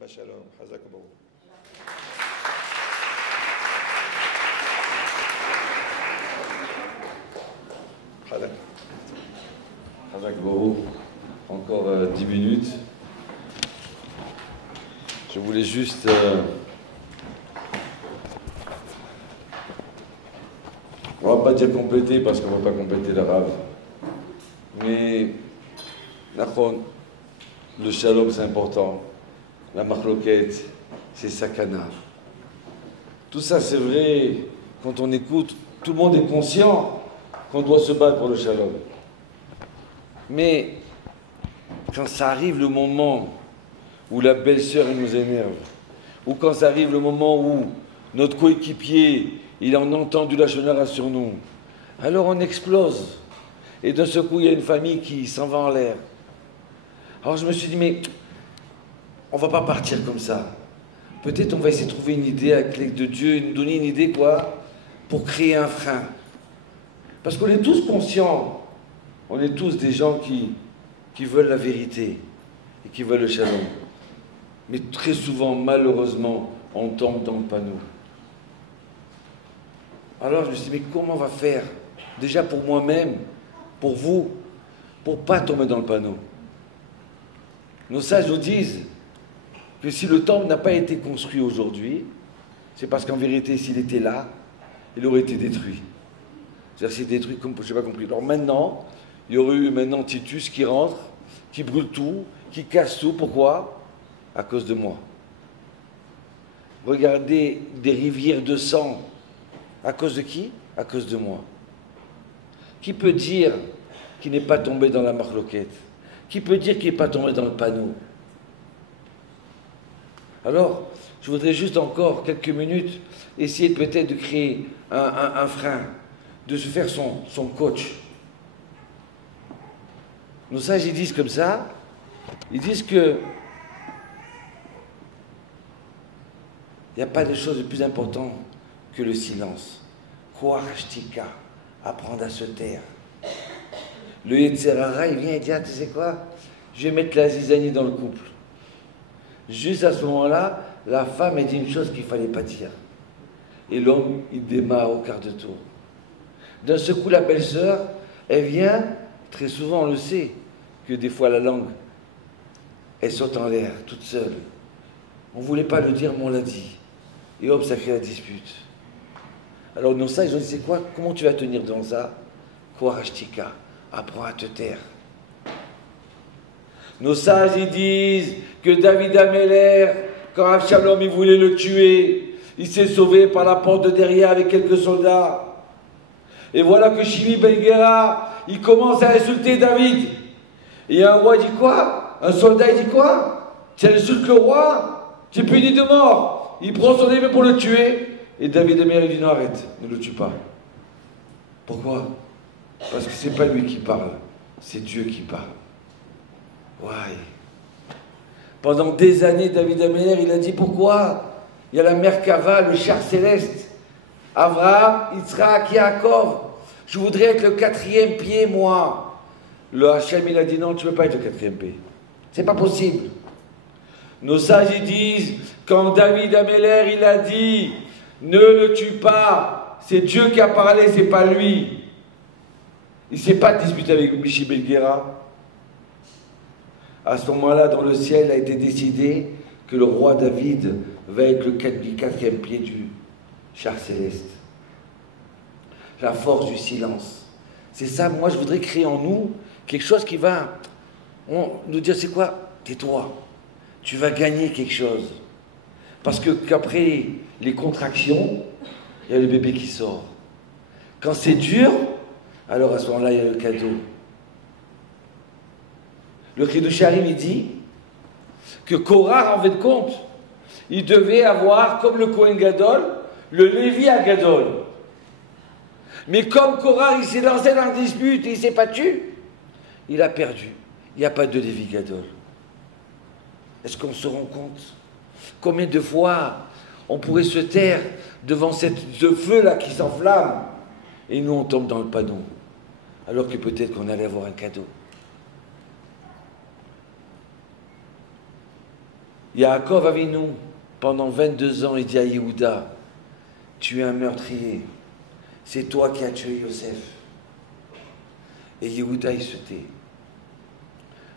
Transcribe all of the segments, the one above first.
Bashalom, Hazakabaou. Hazakabaou, encore 10 minutes. Je voulais juste on va pas dire compléter parce qu'on va pas compléter l'arabe. Mais le shalom c'est important. La marloquette, c'est sakana. Tout ça c'est vrai, quand on écoute, tout le monde est conscient qu'on doit se battre pour le shalom. Mais quand ça arrive le moment où la belle-sœur nous énerve, ou quand ça arrive le moment où notre coéquipier, il en a entendu la chenara sur nous, alors on explose. Et d'un seul coup, il y a une famille qui s'en va en l'air. Alors je me suis dit, mais on ne va pas partir comme ça. Peut-être on va essayer de trouver une idée avec l'aide de Dieu, nous donner une idée, quoi, pour créer un frein. Parce qu'on est tous conscients, on est tous des gens qui veulent la vérité et qui veulent le shalom. Mais très souvent, malheureusement, on tombe dans le panneau. Alors je me suis dit, mais comment on va faire? Déjà pour moi-même, pour vous, pour ne pas tomber dans le panneau. Nos sages nous disent que si le temple n'a pas été construit aujourd'hui, c'est parce qu'en vérité, s'il était là, il aurait été détruit. C'est-à-dire c'est détruit comme je n'ai pas compris. Alors maintenant, il y aurait eu maintenant Titus qui rentre, qui brûle tout, qui casse tout. Pourquoi? À cause de moi. Regardez des rivières de sang. À cause de qui? À cause de moi. Qui peut dire qu'il n'est pas tombé dans la marloquette? Qui peut dire qu'il n'est pas tombé dans le panneau? Alors, je voudrais juste encore quelques minutes essayer peut-être de créer un frein, de se faire son coach. Nos sages, ils disent comme ça, ils disent que il n'y a pas de chose de plus important que le silence. Koarashtika, apprendre à se taire. Le Yetzer Hara, il vient et dit, ah, tu sais quoi, je vais mettre la zizanie dans le couple. Juste à ce moment-là, la femme a dit une chose qu'il ne fallait pas dire. Et l'homme, il démarre au quart de tour. D'un seul coup, la belle-sœur, elle vient, très souvent on le sait, que des fois la langue, elle saute en l'air, toute seule. On ne voulait pas le dire, mais on l'a dit. Et hop, ça crée la dispute. Alors non, ça, ils ont dit, c'est quoi? Comment tu vas tenir dans ça? Koarashtika, apprends à te taire. Nos sages, ils disent que David Améler, quand Absalom, il voulait le tuer, il s'est sauvé par la porte de derrière avec quelques soldats. Et voilà que Shimi Ben Gera, il commence à insulter David. Et un roi dit quoi? Un soldat, il dit quoi? Tu insultes le roi? Tu es puni de mort. Il prend son épée pour le tuer. Et David Améler dit non, arrête, ne le tue pas. Pourquoi? Parce que c'est pas lui qui parle, c'est Dieu qui parle. Ouais. Pendant des années, David Améler, il a dit pourquoi? Il y a la Merkava, le char céleste. Abraham, Yitzhak, Yaakov. Je voudrais être le 4e pied, moi. Le Hachem, il a dit non, tu ne peux pas être le 4e pied. C'est pas possible. Nos sages, ils disent, quand David Améler, il a dit, ne le tue pas, c'est Dieu qui a parlé, c'est pas lui. Il ne s'est pas disputé avec Michi Ben Gera. À ce moment-là, dans le ciel, a été décidé que le roi David va être le 4e pied du char céleste. La force du silence. C'est ça, moi je voudrais créer en nous quelque chose qui va nous dire, c'est quoi? Tais-toi. Tu vas gagner quelque chose. Parce que qu'après les contractions, il y a le bébé qui sort. Quand c'est dur, alors à ce moment-là, il y a le cadeau. Le Chiddush Harim, il dit que Korah, en fait de compte, il devait avoir, comme le Kohen Gadol, le Lévi à Gadol. Mais comme Korah, il s'est lancé dans la dispute et il ne s'est pas tué, il a perdu. Il n'y a pas de Lévi Gadol. Est-ce qu'on se rend compte? Combien de fois on pourrait se taire devant ce feu-là qui s'enflamme et nous on tombe dans le panneau, alors que peut-être qu'on allait avoir un cadeau. Yaakov Avinu, pendant 22 ans, il dit à Yehuda, tu es un meurtrier, c'est toi qui as tué Yosef. Et Yehuda, il se tait.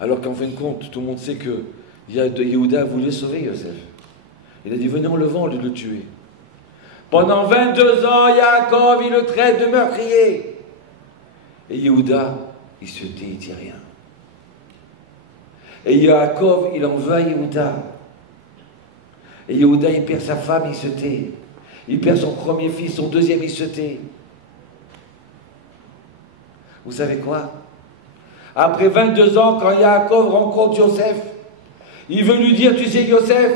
Alors qu'en fin de compte, tout le monde sait que Yehuda voulait sauver Yosef. Il a dit, venez en levant au lieu de le tuer. Pendant 22 ans, Yaakov, il le traite de meurtrier. Et Yehuda, il se tait, il ne dit rien. Et Yaakov, il en veut à Yehuda. Et Yehuda, il perd sa femme, il se tait. Il perd son premier fils, son deuxième, il se tait. Vous savez quoi? Après 22 ans, quand Yaakov rencontre Yosef, il veut lui dire, tu sais Yosef,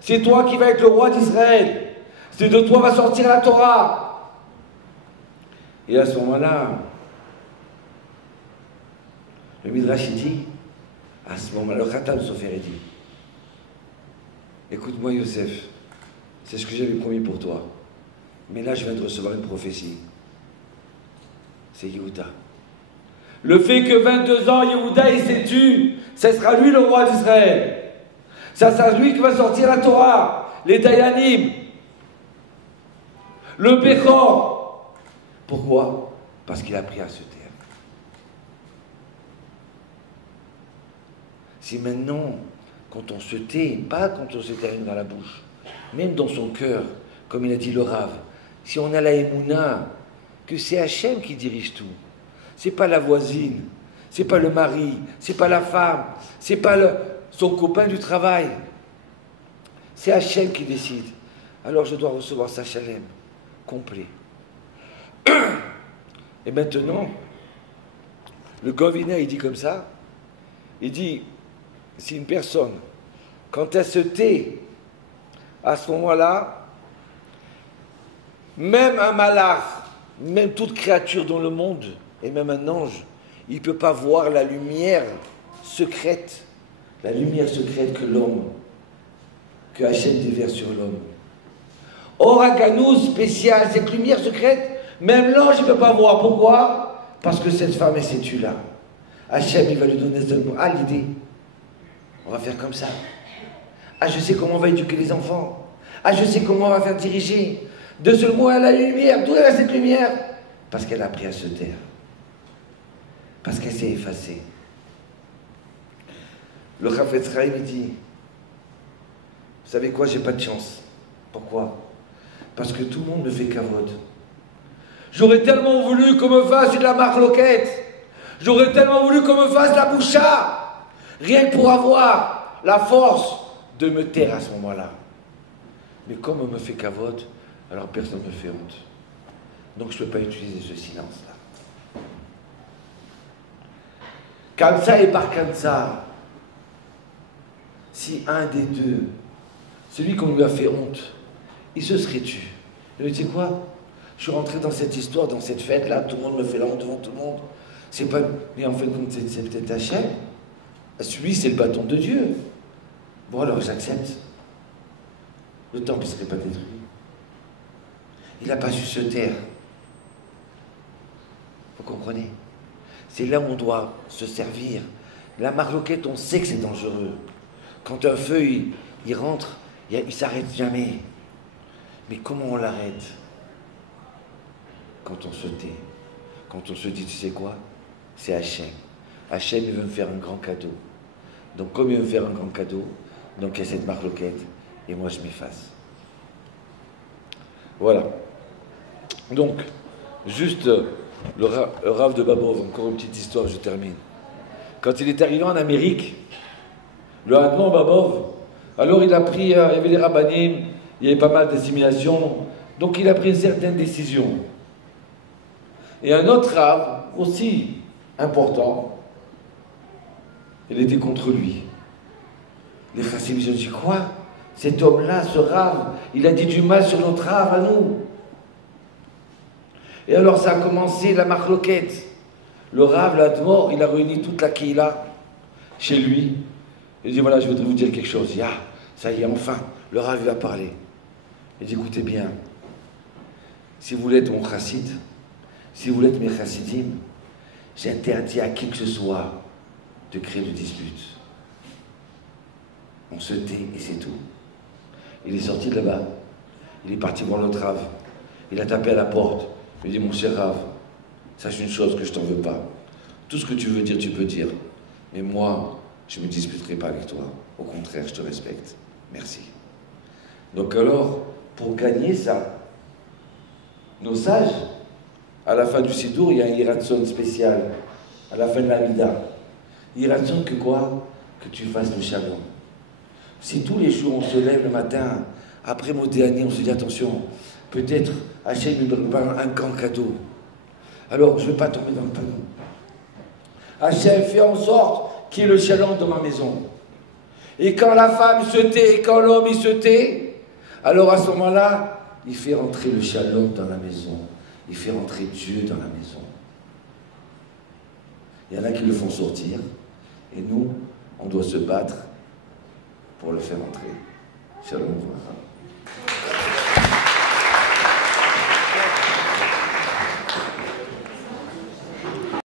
c'est toi qui vas être le roi d'Israël. C'est de toi va sortir la Torah. Et à ce moment-là, le Midrash dit, à ce moment-là, le Khatam Sofer dit, écoute-moi Yosef, c'est ce que j'avais promis pour toi. Mais là, je viens de recevoir une prophétie. C'est Yehuda. Le fait que 22 ans, Yehuda, il s'est tué, ce sera lui le roi d'Israël. Ça sera lui qui va sortir la Torah, les Dayanim, le Bechor. Pourquoi? Parce qu'il a appris à se taire. Si maintenant, quand on se tait, pas quand on se termine dans la bouche, même dans son cœur, comme il a dit le Rav, si on a la émouna, que c'est Hachem qui dirige tout, c'est pas la voisine, c'est pas le mari, c'est pas la femme, c'est pas son copain du travail, c'est Hachem qui décide. Alors je dois recevoir sa shalem complet. Et maintenant, le Govina, il dit comme ça, il dit, si une personne, quand elle se tait, à ce moment-là, même un malach, même toute créature dans le monde, et même un ange, il ne peut pas voir la lumière secrète que l'homme, que Hachem déverse sur l'homme. Or, à Ganou spécial, cette lumière secrète, même l'ange ne peut pas voir. Pourquoi? Parce que cette femme, elle s'est tue là. Hachem, il va lui donner seulement l'idée. On va faire comme ça. Ah, je sais comment on va éduquer les enfants. Ah, je sais comment on va faire diriger. De ce mot, elle a la lumière. D'où elle a cette lumière? Parce qu'elle a appris à se taire. Parce qu'elle s'est effacée. Le Chafetz Chaim, il dit, vous savez quoi, j'ai pas de chance. Pourquoi? Parce que tout le monde me fait kavod. J'aurais tellement voulu qu'on me fasse de la marloquette. J'aurais tellement voulu qu'on me fasse de la boucha. Rien que pour avoir la force de me taire à ce moment-là. Mais comme on me fait kavod, alors personne ne me fait honte. Donc je ne peux pas utiliser ce silence-là. Comme ça et par comme ça, si un des deux, celui qu'on lui a fait honte, il se serait tué. Il me dit quoi? Je suis rentré dans cette histoire, dans cette fête-là, tout le monde me fait la honte devant tout le monde. C'est pas... Mais en fait, c'est peut-être Hachem. Celui, c'est le bâton de Dieu. Bon, alors j'accepte. Le temple ne serait pas détruit. Il n'a pas su se taire. Vous comprenez? C'est là où on doit se servir. La marloquette, on sait que c'est dangereux. Quand un feu, il rentre, il ne s'arrête jamais. Mais comment on l'arrête? Quand on se tait. Quand on se dit, tu sais quoi? C'est Hachem. Hachem, il veut me faire un grand cadeau. Donc, comme il veut me faire un grand cadeau, donc il y a cette marloquette, et moi je m'efface. Voilà. Donc, juste le Rav de Babov, encore une petite histoire, je termine. Quand il est arrivé en Amérique, le Hadmon Babov, alors il a pris, il y avait les rabbanim, il y avait pas mal d'assimilations, donc il a pris une certaine décision. Et un autre Rav, aussi important, il était contre lui. Les Chassim, ils ont dit quoi? Cet homme-là, ce Rav, il a dit du mal sur notre Rav à nous. Et alors ça a commencé la marloquette. Le Rav, l'Admor, il a réuni toute la Kihila chez lui. Il dit voilà, je voudrais vous dire quelque chose. Il dit, ah, ça y est, enfin, le Rav il va parler. Il dit écoutez bien, si vous voulez être mon chassid, si vous voulez être mes chassidim, j'interdis à qui que ce soit de créer de disputes. On se tait et c'est tout. Il est sorti de là-bas. Il est parti voir l'autre Rav. Il a tapé à la porte. Il dit, mon cher Rav, sache une chose que je t'en veux pas. Tout ce que tu veux dire, tu peux dire. Mais moi, je ne me disputerai pas avec toi. Au contraire, je te respecte. Merci. Donc alors, pour gagner ça, nos sages, à la fin du Sidour, il y a un Hiratson spécial. À la fin de la Mida. Hiratson que quoi? Que tu fasses le shalom. Si tous les jours on se lève le matin, après Modéani, on se dit attention, peut-être Hachem me donne un grand cadeau. Alors je ne vais pas tomber dans le panneau. Hachem fait en sorte qu'il y ait le shalom dans ma maison. Et quand la femme se tait, et quand l'homme il se tait, alors à ce moment-là, il fait rentrer le shalom dans la maison. Il fait rentrer Dieu dans la maison. Il y en a qui le font sortir, et nous, on doit se battre pour le faire entrer. Shalom.